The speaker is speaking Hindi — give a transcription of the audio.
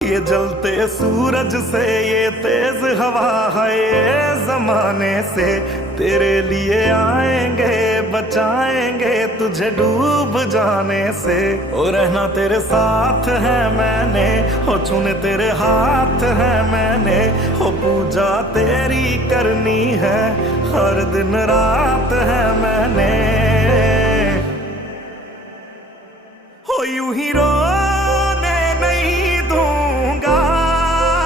ये जलते सूरज से ये तेज हवा है ये जमाने से तेरे लिए आएंगे बचाएंगे तुझे डूब जाने से। ओ रहना तेरे साथ है मैंने, ओ छूने तेरे हाथ है मैंने, ओ पूजा तेरी करनी है हर दिन रात है मैंने।